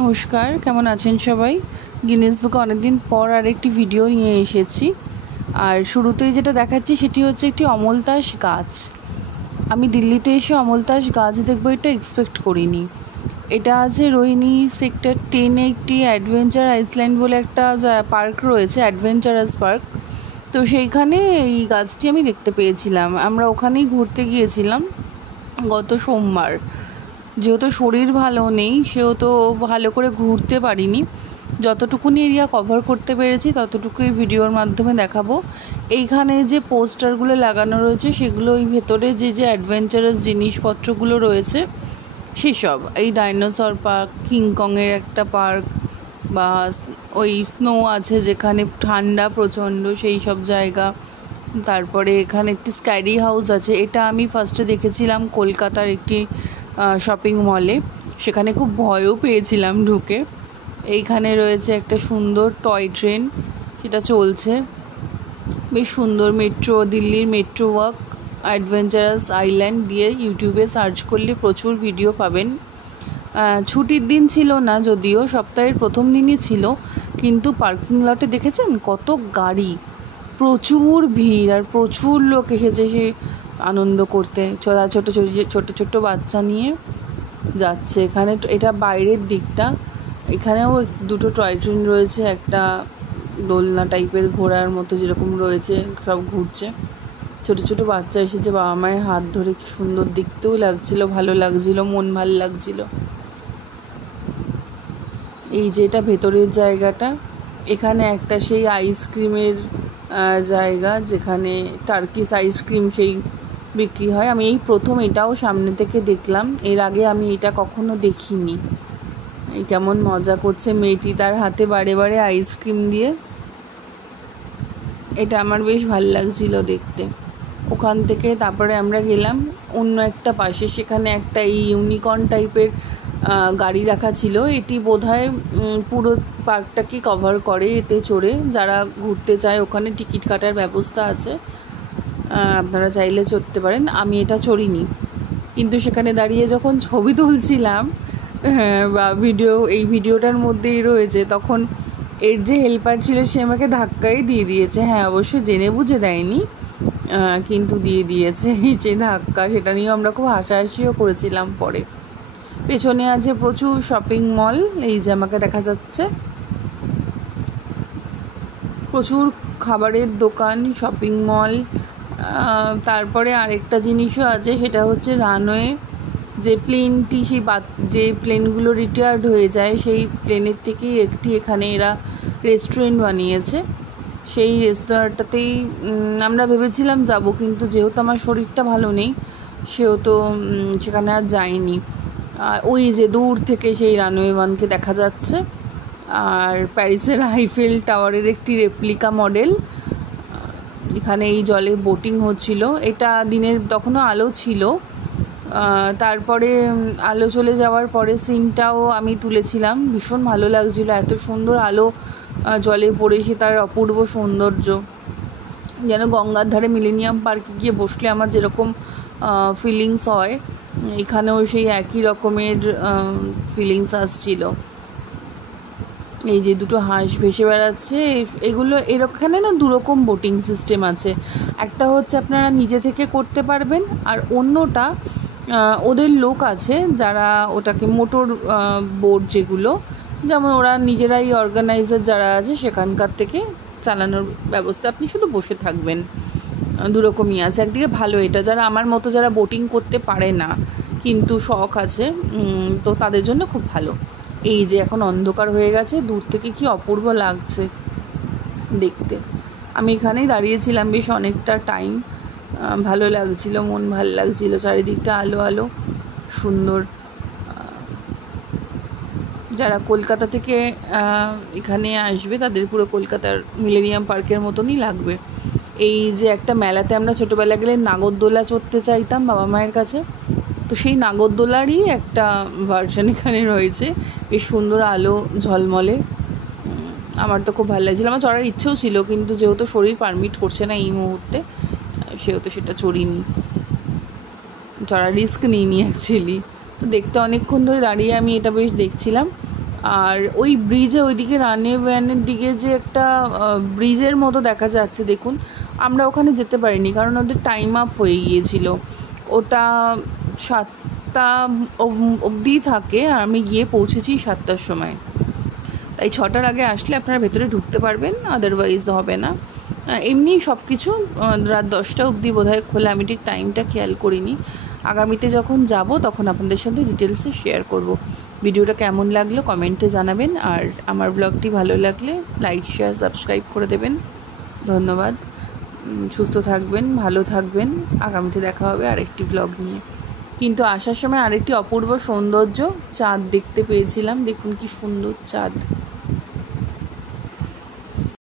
নমস্কার, কেমন আছেন সবাই? গিনেস বুকে অনেকদিন পর আরেকটি ভিডিও নিয়ে এসেছি। আর শুরুতেই যেটা দেখাচ্ছি সেটি হচ্ছে একটি অমলতাস গাছ। আমি দিল্লিতে এসে অমলতাস গাছ দেখবো এটা এক্সপেক্ট করিনি। এটা আছে রোহিণী সেক্টর 10-এ একটি অ্যাডভেঞ্চার আইসল্যান্ড বলে একটা পার্ক রয়েছে, অ্যাডভেঞ্চারাস পার্ক। তো সেইখানে এই গাছটি আমি দেখতে পেয়েছিলাম। আমরা ওখানেই ঘুরতে গিয়েছিলাম গত সোমবার। যেহেতু শরীর ভালো নেই সেহেতু ভালো করে ঘুরতে পারিনি। যতটুকুনি এরিয়া কভার করতে পেরেছি ততটুকুই ভিডিওর মাধ্যমে দেখাবো। এইখানে যে পোস্টারগুলো লাগানো রয়েছে সেগুলো ওই ভেতরে যে অ্যাডভেঞ্চারাস জিনিসপত্রগুলো রয়েছে সেসব। এই ডাইনোসর পার্ক, কিংকংয়ের একটা পার্ক, বা ওই স্নো আছে যেখানে ঠান্ডা প্রচণ্ড, সেই সব জায়গা। তারপরে এখানে একটি স্কাইরি হাউস আছে। এটা আমি ফার্স্টে দেখেছিলাম কলকাতার একটি শপিং মলে, সেখানে খুব ভয়ও পেয়েছিলাম ঢুকে। এইখানে রয়েছে একটা সুন্দর টয় ট্রেন, সেটা চলছে বেশ সুন্দর। মেট্রো, দিল্লির মেট্রো ওয়াক অ্যাডভেঞ্চারাস আইল্যান্ড দিয়ে ইউটিউবে সার্চ করলে প্রচুর ভিডিও পাবেন। ছুটির দিন ছিল না, যদিও সপ্তাহের প্রথম দিনই ছিল, কিন্তু পার্কিং লটে দেখেছেন কত গাড়ি, প্রচুর ভিড় আর প্রচুর লোক এসেছে সে আনন্দ করতে। ছোট ছোট বাচ্চা নিয়ে যাচ্ছে। এখানে এটা বাইরের দিকটা, এখানেও দুটো টয় ট্রেন রয়েছে, একটা দোলনা টাইপের ঘোড়ার মতো যেরকম রয়েছে, সব ঘুরছে। ছোট ছোট বাচ্চা এসেছে বাবা মায়ের হাত ধরে, কি সুন্দর দেখতেও লাগছিল, ভালো লাগছিল, মন ভালো লাগছিল। এই যে এটা ভেতরের জায়গাটা, এখানে একটা সেই আইসক্রিমের জায়গা যেখানে টার্কিশ আইসক্রিম সেই বিক্রি হয়। আমি এই প্রথম এটাও সামনে থেকে দেখলাম, এর আগে আমি এটা কখনো দেখিনি। এই কেমন মজা করছে মেয়েটি তার হাতে বারে বারে আইসক্রিম দিয়ে, এটা আমার বেশ ভালো লাগছিল দেখতে। ওখান থেকে তারপরে আমরা গেলাম অন্য একটা পাশে, সেখানে একটা এই ইউনিকর্ন টাইপের গাড়ি রাখা ছিল। এটি বোধহয় পুরো পার্কটাকে কভার করে, এতে চড়ে যারা ঘুরতে চায় ওখানে টিকিট কাটার ব্যবস্থা আছে, আপনারা চাইলে চড়তে পারেন। আমি এটা চড়িনি, কিন্তু সেখানে দাঁড়িয়ে যখন ছবি তুলছিলাম, বা এই ভিডিওটার মধ্যেই রয়েছে, তখন এর যে হেল্পার ছিল সে আমাকে ধাক্কাই দিয়ে দিয়েছে। হ্যাঁ, অবশ্য জেনে বুঝে দেয়নি, কিন্তু দিয়ে দিয়েছে এই যে ধাক্কা। সেটা নিয়েও আমরা খুব হাসাহাসিও করেছিলাম পরে। পেছনে আছে প্রচুর শপিং মল, এই যে আমাকে দেখা যাচ্ছে প্রচুর খাবারের দোকান, শপিং মল। তারপরে আরেকটা জিনিসও আছে, সেটা হচ্ছে রানওয়ে। যে প্লেনটি, যে প্লেনগুলো রিটায়ার্ড হয়ে যায় সেই প্লেনের থেকেই একটি এখানে এরা রেস্টুরেন্ট বানিয়েছে। সেই রেস্তোরাঁটাতেই আমরা ভেবেছিলাম যাব, কিন্তু যেহেতু আমার শরীরটা ভালো নেই সেহেতু সেখানে আর যাইনি। ওই যে দূর থেকে সেই রানওয়ে ওয়ানকে দেখা যাচ্ছে, আর প্যারিসের আইফেল টাওয়ারের একটি রেপ্লিকা মডেল। এখানে এই জলে বোটিং হচ্ছিল, এটা দিনের তখনও আলো ছিল। তারপরে আলো চলে যাওয়ার পরে সিনটাও আমি তুলেছিলাম, ভীষণ ভালো লাগছিল, এত সুন্দর আলো জলে পড়েছে, তার অপূর্ব সৌন্দর্য। যেন গঙ্গার ধারে মিলেনিয়াম পার্কে গিয়ে বসলে আমার যেরকম ফিলিংস হয়, এখানেও সেই একই রকমের ফিলিংস আসছিল। এই যে দুটো হাঁস ভেসে বেড়াচ্ছে, এগুলো এখানে না দুরকম বোটিং সিস্টেম আছে। একটা হচ্ছে আপনারা নিজে থেকে করতে পারবেন, আর অন্যটা ওদের লোক আছে যারা ওটাকে মোটর বোট, যেগুলো যেমন ওরা নিজেরাই অর্গানাইজার যারা আছে সেখানকার থেকে চালানোর ব্যবস্থা, আপনি শুধু বসে থাকবেন। দুরকমই আছে। একদিকে ভালো এটা, যারা আমার মতো যারা বোটিং করতে পারে না কিন্তু শখ আছে, তো তাদের জন্য খুব ভালো। এই যে এখন অন্ধকার হয়ে গেছে, দূর থেকে কি অপূর্ব লাগছে দেখতে। আমি এখানেই দাঁড়িয়েছিলাম বেশ অনেকটা টাইম, ভালো লাগছিল, মন ভালো লাগছিল, চারিদিকটা আলো আলো সুন্দর। যারা কলকাতা থেকে এখানে আসবে তাদের পুরো কলকাতার মিলেনিয়াম পার্কের মতনই লাগবে। এই যে একটা মেলাতে আমরা ছোটোবেলা গেলে নাগরদোলা চড়তে চাইতাম বাবা মায়ের কাছে, তো সেই নাগরদোলারই একটা ভার্সন এখানে রয়েছে, বেশ সুন্দর আলো ঝলমলে। আমার তো খুব ভালো লাগছিলো, আমার চড়ার ইচ্ছেও ছিল, কিন্তু যেহেতু শরীর পারমিট করছে না এই মুহূর্তে সেহেতু সেটা চড়িনি, চড়ার রিস্ক নিইনি অ্যাকচুয়ালি। তো দেখতে অনেকক্ষণ ধরে দাঁড়িয়ে আমি এটা বেশ দেখছিলাম। আর ওই ব্রিজে ওইদিকে রানওয়ে ভ্যানের দিকে যে একটা ব্রিজের মতো দেখা যাচ্ছে, দেখুন আমরা ওখানে যেতে পারিনি কারণ ওদের টাইম আপ হয়ে গিয়েছিল। ওটা 7টা অবধি থাকে আর আমি গিয়ে পৌঁছেছি 7টার সময়। তাই 6টার আগে আসলে আপনারা ভেতরে ঢুকতে পারবেন, আদারওয়াইজ হবে না। এমনি সব কিছু রাত 10টা অবধি বোধহয় খোলা, আমি ঠিক টাইমটা খেয়াল করিনি। আগামীতে যখন যাব তখন আপনাদের সাথে ডিটেলসে শেয়ার করব। ভিডিওটা কেমন লাগলো কমেন্টে জানাবেন, আর আমার ব্লগটি ভালো লাগলে লাইক শেয়ার সাবস্ক্রাইব করে দেবেন। ধন্যবাদ। সুস্থ থাকবেন, ভালো থাকবেন। আগামীতে দেখা হবে আরেকটি ব্লগ নিয়ে। কিন্তু আসার সময় আরেকটি অপূর্ব সৌন্দর্য চাঁদ দেখতে পেয়েছিলাম, দেখুন কি সুন্দর চাঁদ।